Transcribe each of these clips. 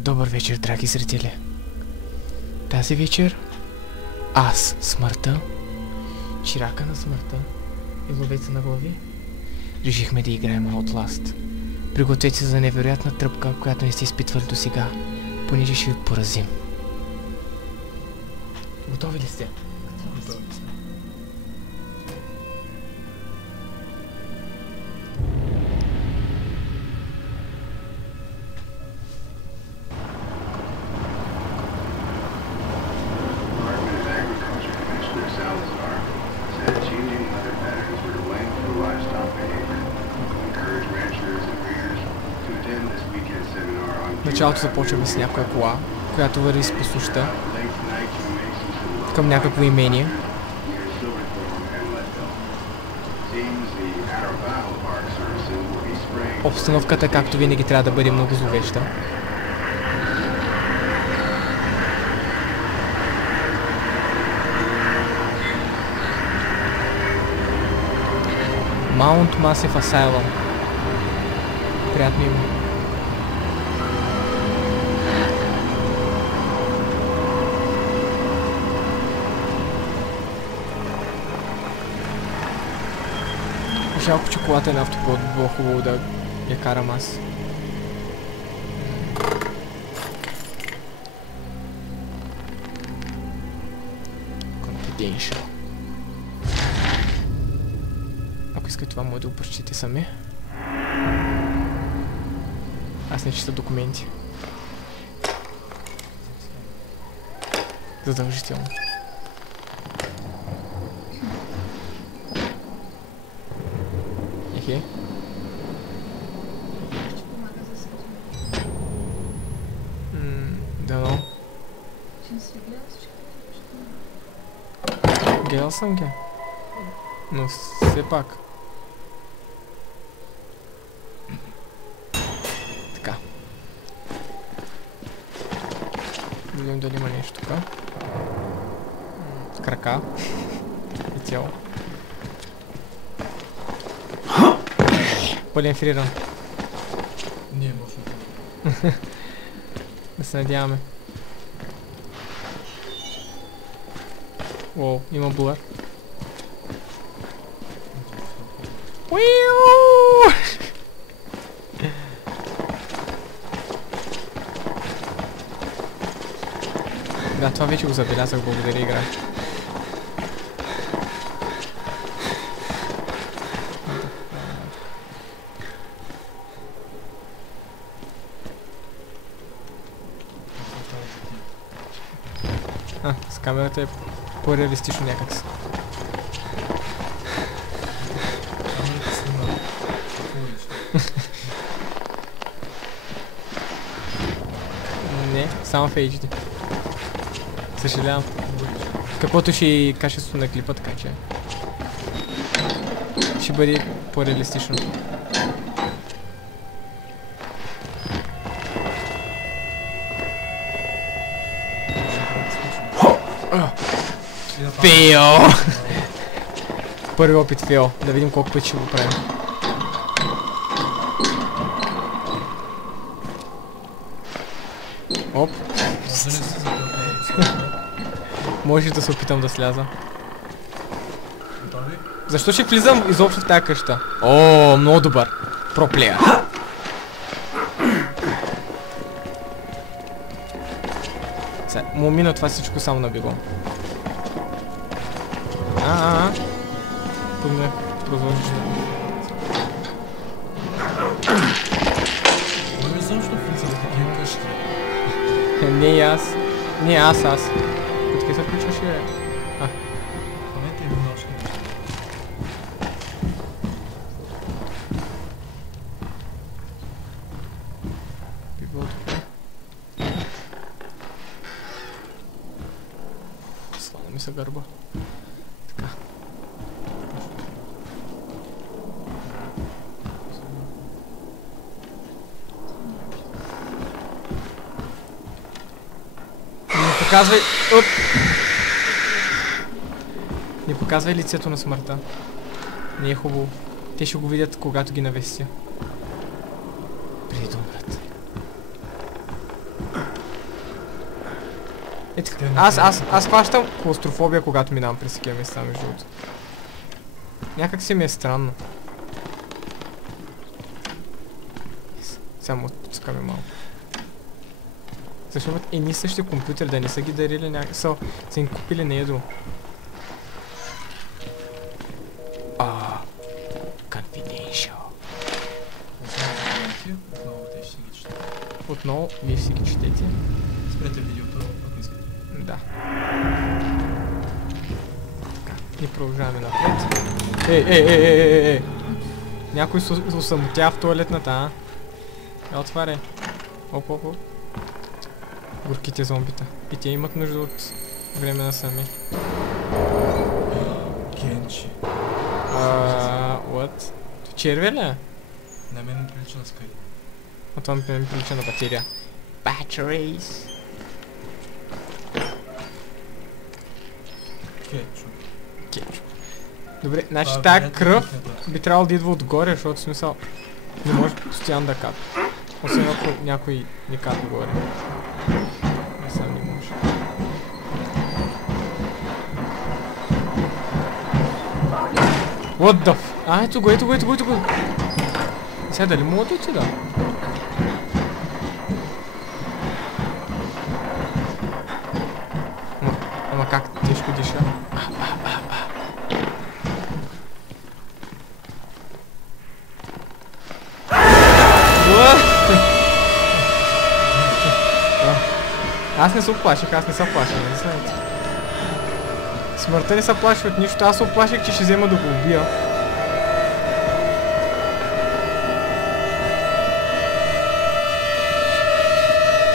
Добър вечер, драги зрители. Тази вечер аз, смъртта, чирака на смъртта и ловеца на глави, решихме да играем Outlast. Пригответе се за невероятна тръпка, която не сте изпитвали до сега, понеже ще ви поразим. Готови ли сте? Готови сме. Началото започваме с някоя кола, която върви с послушта към някакво имение. Обстановката, както винаги, трябва да бъде много зловеща. Mount Massive Asylum. Приятно име. Жалко, че колата е на автопилот, би било хубаво да я карам аз. Confidential. Ако искате това, може да го прочетете сами. Аз не чета документи. Задължително. Ехе. Дано. Гледал съм ги. Но все пак. Така. Видим дали има нещо тук. Крака. И цяло. Пълен фриран. Не е мощно. Да се надяваме. О, има булар. Да, това вече го забелязах, благодаря, игра. С камерата е по-реалистично някакси. Камерата снима. Не, само в HD. Съжалявам. Каквото ще и качеството на клипа, така че ще бъде по-реалистично. Фейл! Първи опит фейл. Да видим колко пъти ще го правим. Оп. Може да се опитам да сляза. Защо ще влизам изобщо в тази къща? О, много добър. Проплеер. Му мина това всичко само на бегом. Пъгна прозорче. Не знам, що влизам в такива къщи. Не и аз. Не аз. Къде се включваше? Памете има нощни. Би било добре. Слава ми се гърба. Така. Не показвай... Оп! Не показвай лицето на смъртта. Не е хубаво. Те ще го видят, когато ги навести. Преди да умрат. Аз хващам клаустрофобия, когато минавам през такива места, между другото. Някак си ми е странно. Само отпускаме малко. Защо имат едни същи компютър, да не са ги дарили някак... Са им купили на едро. Confidential. Отново те ще ги четат. Отново вие си ги четете. Спрете видеото, ако искате. Да. Така, и продължаваме напред. Ей! Някой се осамотя в туалетната, а? Отваряй. Оп. Горките зомбита. И те имат нужда от време на сами. Генчи. What? Червя ли? На мен ми прилича на Sky. А това ми прилича на батерия. Batteries. Кетчуп. Добре, значи тая кръв би трябвало да идва отгоре, защото в смисъл не може постоянно да капа. Освен ако някой не капа горе. Не сам не може. What the f... ето го. Сега дали мога да отида? Ама как тежко диша? Аз не се оплаших, не се знаете. Смъртта не се плаши от нищо, аз се оплаших, че ще взема да го убия.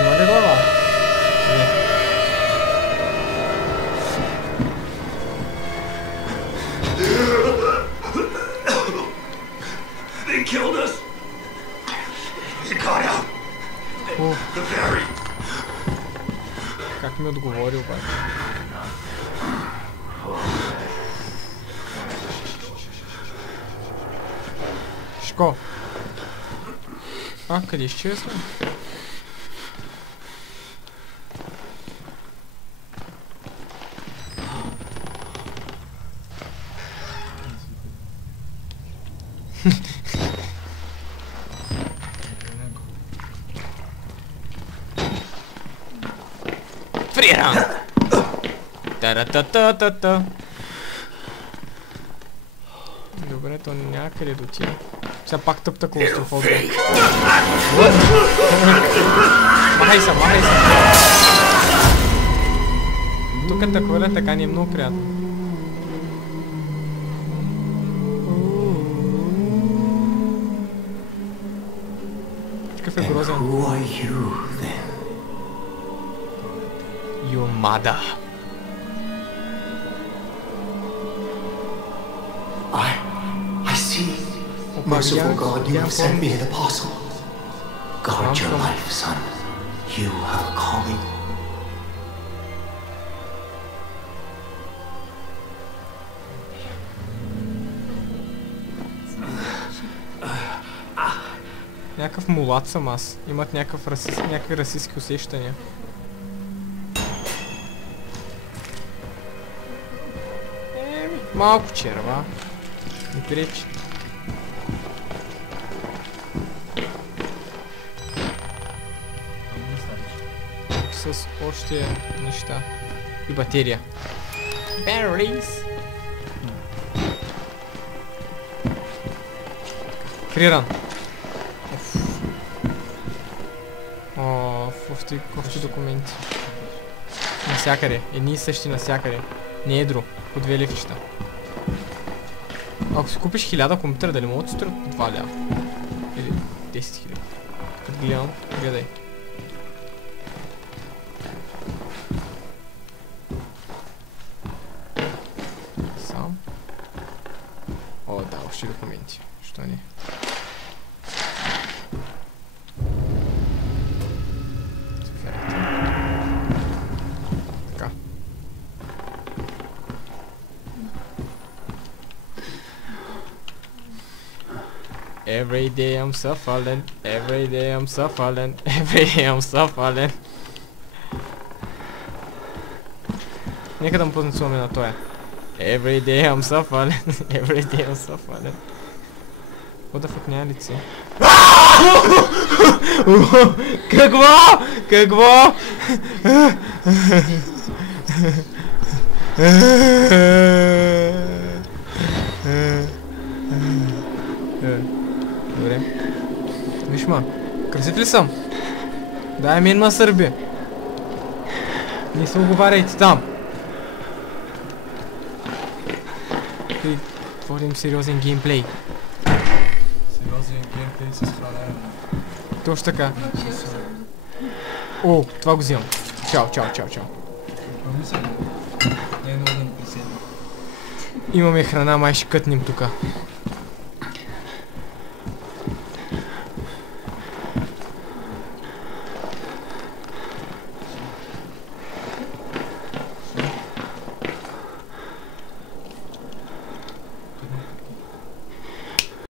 Има ли глава? Не. They killed us. They got out. The ferry. Как ми отговори обаче? Шко? Къде ще сме? Фриран! Та-ра-та-та-та-та! Добре, то някъде до тия. Сега пак тъпта клаустрофобия. Махай се! Тук те хвърля така ни е много приятно. Какъв е грозен? Your mother. I see. Merciful God, you have sent me an apostle. Guard your life, son. You have a calling. Някакъв мулат съм аз. Имат някакви расистски усещания. Малко черва. Не пречи. С още неща. И батерия. Batteries. Фриран. Кофти документи. Насякъде. Едни и същи насякъде. Не едро. По 2 левчета. Ако си купиш 1000 компютъра, дали могат да струват 2 лева? Или 10 000? Като гледам, гледай. Сам. О, да, още документи. Що не? Така. Every day I'm suffering, every day I'm suffering, every day I'm suffering. Нека да му потанцуваме на тоя. Every day I'm so fallen. Every day I'm so fallen. What the fuck, няма лице? Какво? Какво? Добре. Виж ма, красив ли съм? Дай ми една сърби. Не се оговаряйте там. Тук творим сериозен геймплей. Сериозен геймплей с хранене. Точно така. О, това го взимам. Чао, чао, чао, чао. Не е много да ни приседне. Имаме храна, май ще кътнем тука.